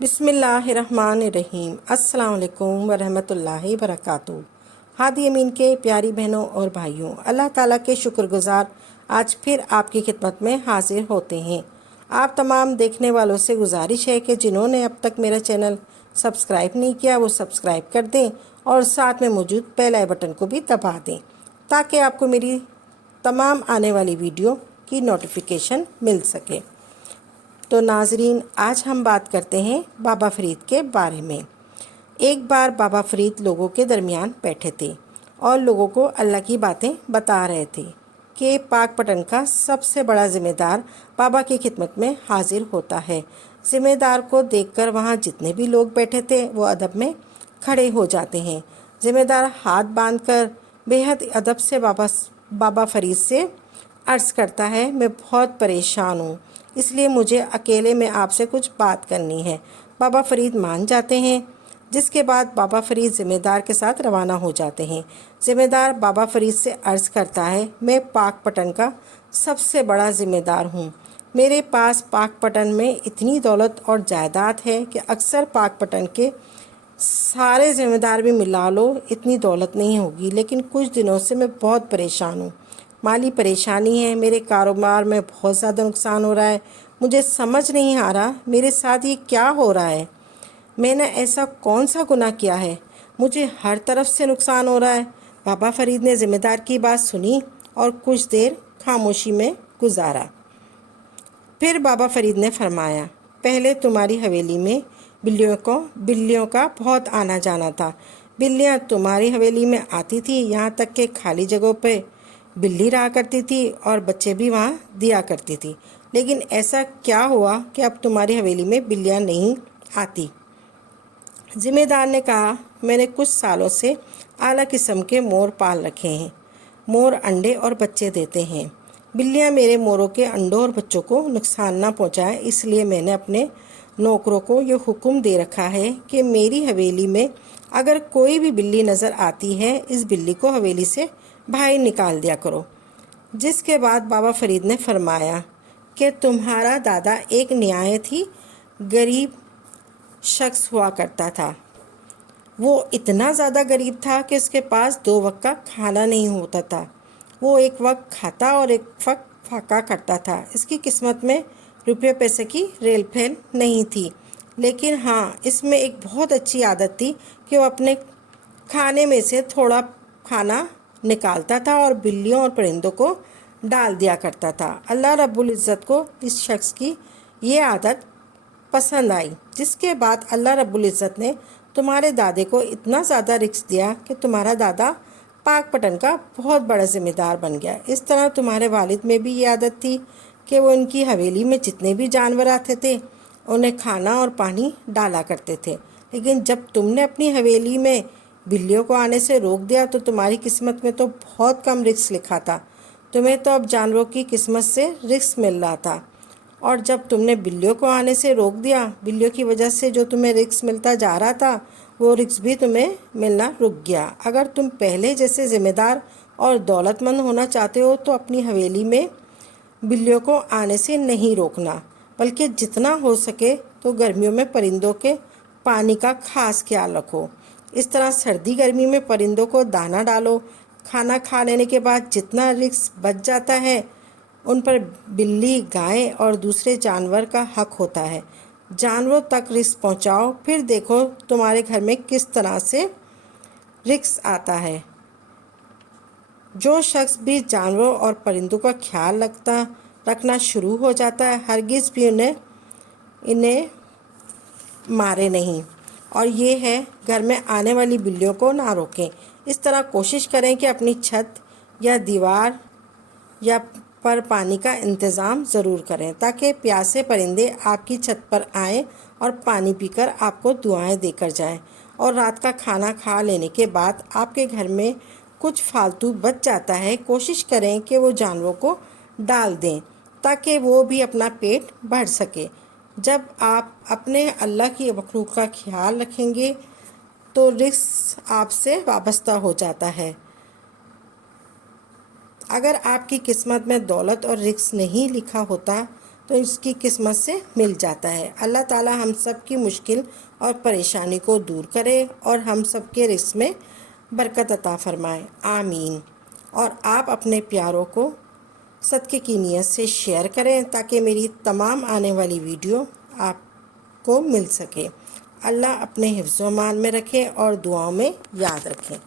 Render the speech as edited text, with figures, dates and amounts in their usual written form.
बिस्मिल्लाहिर्रहमानिर्रहीम। अस्सलाम वालेकुम वरहमतुल्लाहि वबरकातुहू। हादी अमीन के प्यारी बहनों और भाइयों, अल्लाह ताला के शुक्रगुजार आज फिर आपकी खिदमत में हाजिर होते हैं। आप तमाम देखने वालों से गुजारिश है कि जिन्होंने अब तक मेरा चैनल सब्सक्राइब नहीं किया वो सब्सक्राइब कर दें और साथ में मौजूद बेल आई बटन को भी दबा दें ताकि आपको मेरी तमाम आने वाली वीडियो की नोटिफिकेशन मिल सके। तो नाजरीन, आज हम बात करते हैं बाबा फ़रीद के बारे में। एक बार बाबा फ़रीद लोगों के दरमियान बैठे थे और लोगों को अल्लाह की बातें बता रहे थे कि पाक पटन का सबसे बड़ा ज़िम्मेदार बाबा की खिदमत में हाजिर होता है। ज़िम्मेदार को देखकर वहाँ जितने भी लोग बैठे थे वो अदब में खड़े हो जाते हैं। ज़िम्मेदार हाथ बांधकर बेहद अदब से बाबा फ़रीद से अर्ज़ करता है, मैं बहुत परेशान हूँ, इसलिए मुझे अकेले में आपसे कुछ बात करनी है। बाबा फ़रीद मान जाते हैं, जिसके बाद बाबा फ़रीद ज़िम्मेदार के साथ रवाना हो जाते हैं। ज़िम्मेदार बाबा फ़रीद से अर्ज़ करता है, मैं पाक पटन का सबसे बड़ा ज़िम्मेदार हूँ। मेरे पास पाक पटन में इतनी दौलत और जायदाद है कि अक्सर पाक पटन के सारे ज़िम्मेदार भी मिला लो इतनी दौलत नहीं होगी, लेकिन कुछ दिनों से मैं बहुत परेशान हूँ। माली परेशानी है, मेरे कारोबार में बहुत ज़्यादा नुकसान हो रहा है। मुझे समझ नहीं आ रहा मेरे साथ ये क्या हो रहा है। मैंने ऐसा कौन सा गुनाह किया है, मुझे हर तरफ से नुकसान हो रहा है। बाबा फ़रीद ने ज़िम्मेदार की बात सुनी और कुछ देर खामोशी में गुजारा। फिर बाबा फ़रीद ने फरमाया, पहले तुम्हारी हवेली में बिल्लियों का बहुत आना जाना था। बिल्लियाँ तुम्हारी हवेली में आती थी, यहाँ तक कि खाली जगहों पे बिल्ली रहा करती थी और बच्चे भी वहाँ दिया करती थी। लेकिन ऐसा क्या हुआ कि अब तुम्हारी हवेली में बिल्लियाँ नहीं आती? ज़िम्मेदार ने कहा, मैंने कुछ सालों से आला किस्म के मोर पाल रखे हैं। मोर अंडे और बच्चे देते हैं। बिल्लियाँ मेरे मोरों के अंडों और बच्चों को नुकसान ना पहुँचाए, इसलिए मैंने अपने नौकरों को ये हुक्म दे रखा है कि मेरी हवेली में अगर कोई भी बिल्ली नज़र आती है, इस बिल्ली को हवेली से बाहर निकाल दिया करो। जिसके बाद बाबा फ़रीद ने फरमाया कि तुम्हारा दादा एक नहायत ही गरीब शख्स हुआ करता था। वो इतना ज़्यादा गरीब था कि उसके पास 2 वक्त का खाना नहीं होता था। वो एक वक्त खाता और एक वक्त फाका करता था। इसकी किस्मत में रुपये पैसे की रेल फेल नहीं थी, लेकिन हाँ, इसमें एक बहुत अच्छी आदत थी कि वो अपने खाने में से थोड़ा खाना निकालता था और बिल्लियों और परिंदों को डाल दिया करता था। अल्लाह रब्बुल इज़्ज़त को इस शख्स की ये आदत पसंद आई, जिसके बाद अल्लाह रब्बुल इज़्ज़त ने तुम्हारे दादे को इतना ज़्यादा रिस्क दिया कि तुम्हारा दादा पाक पटन का बहुत बड़ा ज़िम्मेदार बन गया। इस तरह तुम्हारे वालिद में भी ये आदत थी कि वो उनकी हवेली में जितने भी जानवर आते थे उन्हें खाना और पानी डाला करते थे। लेकिन जब तुमने अपनी हवेली में बिल्लियों को आने से रोक दिया तो तुम्हारी किस्मत में तो बहुत कम रिस्क लिखा था। तुम्हें तो अब जानवरों की किस्मत से रिस्क मिल रहा था, और जब तुमने बिल्लियों को आने से रोक दिया, बिल्लियों की वजह से जो तुम्हें रिस्क मिलता जा रहा था वो रिस्क भी तुम्हें मिलना रुक गया। अगर तुम पहले जैसे ज़िम्मेदार और दौलतमंद होना चाहते हो तो अपनी हवेली में बिल्लियों को आने से नहीं रोकना, बल्कि जितना हो सके तो गर्मियों में परिंदों के पानी का खास ख्याल रखो। इस तरह सर्दी गर्मी में परिंदों को दाना डालो। खाना खा लेने के बाद जितना रिस्क बच जाता है उन पर बिल्ली, गाय और दूसरे जानवर का हक होता है। जानवरों तक रिस्क पहुंचाओ, फिर देखो तुम्हारे घर में किस तरह से रिस्क आता है। जो शख्स भी जानवरों और परिंदों का ख्याल रखना शुरू हो जाता है, हरगिज़ भी इन्हें मारे नहीं, और ये है घर में आने वाली बिल्लियों को ना रोकें। इस तरह कोशिश करें कि अपनी छत या दीवार या पर पानी का इंतज़ाम ज़रूर करें ताकि प्यासे परिंदे आपकी छत पर आएं और पानी पीकर आपको दुआएं देकर जाएं। और रात का खाना खा लेने के बाद आपके घर में कुछ फालतू बच जाता है, कोशिश करें कि वो जानवरों को डाल दें ताकि वो भी अपना पेट भर सके। जब आप अपने अल्लाह की मखलूक का ख्याल रखेंगे तो रिस्क आपसे वाबस्ता हो जाता है। अगर आपकी किस्मत में दौलत और रिस्क नहीं लिखा होता تو اس کی قسمت سے مل جاتا ہے۔ اللہ تعالی ہم سب کی مشکل اور پریشانی کو دور کرے اور ہم سب کے رزق میں برکت عطا فرمائے، آمین۔ اور آپ اپنے پیاروں کو صدقے کی نیت سے شیئر کریں تاکہ میری تمام آنے والی ویڈیو آپ کو مل سکے۔ اللہ اپنے حفظ و امان میں رکھے اور دعاؤں میں یاد رکھیں۔